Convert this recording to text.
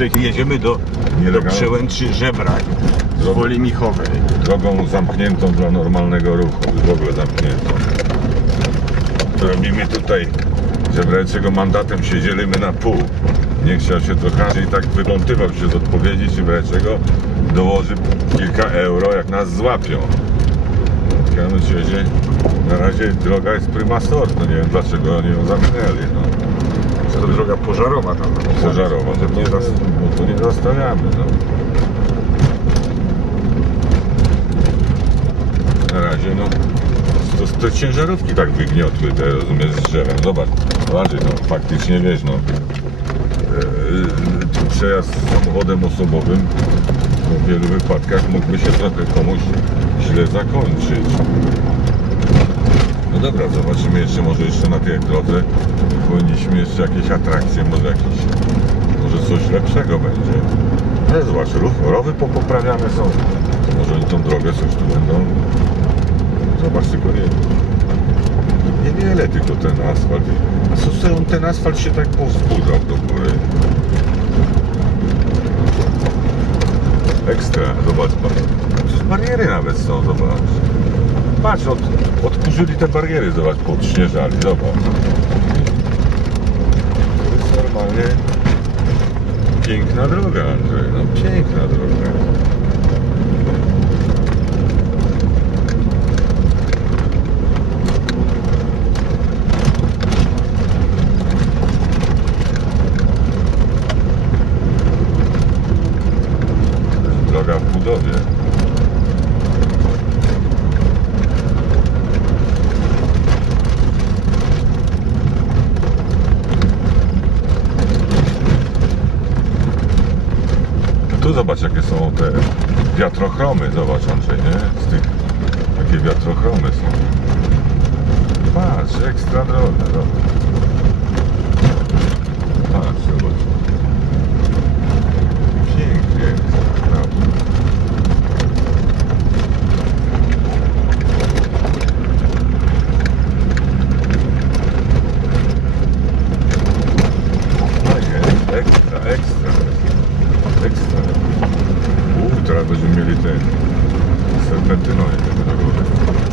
tej chwili jedziemy do, do przełęczy Żebrach z Woli Michowej. Drogą zamkniętą dla normalnego ruchu, w ogóle zamkniętą. Robimy tutaj żebrajczego mandatem się dzielimy na pół. Nie chciał się trochę i tak wyplątywał się z odpowiedzi żebrajczego, dołoży kilka euro jak nas złapią. Kianuć jedzie, na razie droga jest prima sort, no nie wiem dlaczego oni ją zamknęli. No. To droga pożarowa tam. Pożarowa, to nie, zas- to nie zostawiamy. No. Na razie no to, te ciężarówki tak wygniotły te rozumiesz z drzewem. Zobacz, zobaczcie, no faktycznie wiesz no e, przejazd samochodem osobowym w wielu wypadkach mógłby się trochę komuś źle zakończyć. Dobra, zobaczymy jeszcze, może jeszcze na tej drodze powinniśmy jeszcze jakieś atrakcje, może jakieś, może coś lepszego będzie. Ale zobacz, rowy popoprawiane są. Może oni tą drogę coś tu będą. Zobacz, tylko nie, niewiele tylko ten asfalt. A co tym ten asfalt się tak powzbudzał do góry? Ekstra, zobacz pan. Bariery nawet są, zobacz. Patrz, od, odkurzyli te bariery, zobacz, podśnieżali, zobacz. To jest normalnie piękna droga, Andrzej, no piękna droga. Droga w budowie. Tu zobacz jakie są te wiatrochromy, zobacz Andrzej, nie? Z tych, takie wiatrochromy są. Patrz, ekstra droga, zobacz. Patrz, zobacz. Pięknie jest, naprawdę. No jest, ekstra, ekstra. Ekstra. Uuu, teraz będziemy mieli ten serpentyną jedziemy do góry.